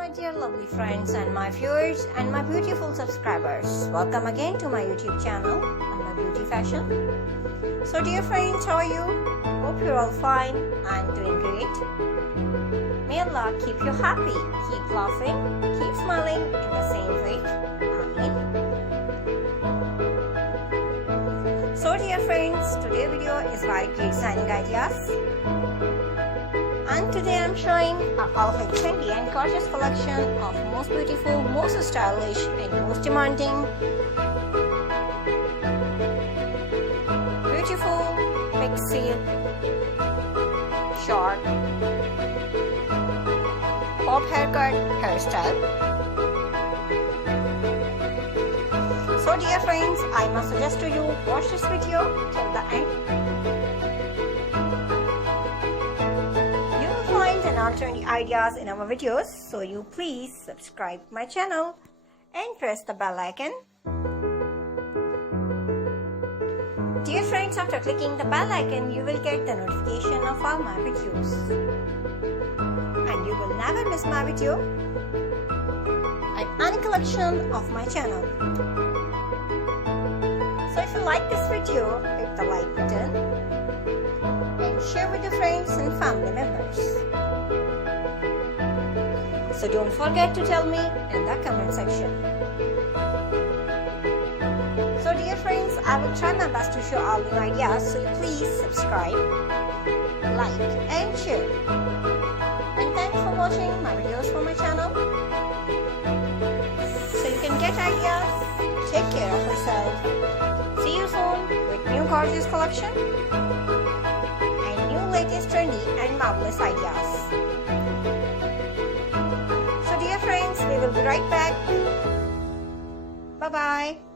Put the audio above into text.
my dear lovely friends and my viewers and my beautiful subscribers. Welcome again to my YouTube channel, Amma Beauty Fashion. So dear friends, how are you? Hope you're all fine and doing great. May Allah keep you happy, keep laughing, keep smiling in the same way. Ameen. So dear friends, today's video is very great styling ideas. And today I'm showing a outfit trendy and gorgeous collection of most beautiful, most stylish and most demanding beautiful pixie short bob haircut hairstyle. So dear friends, I must suggest to you watch this video till the end. All trendy ideas in our videos, so you please subscribe my channel and press the bell icon. Dear friends, after clicking the bell icon, you will get the notification of all my videos and you will never miss my video and any collection of my channel. So if you like this video, hit the like button and share with your friends and family members. So don't forget to tell me in the comment section. So dear friends, I will try my best to show all new ideas, so please subscribe, like and share. And thanks for watching my videos from my channel. So you can get ideas, take care of yourself. See you soon with new gorgeous collection and new latest trendy and marvelous ideas. We will be right back. Bye-bye.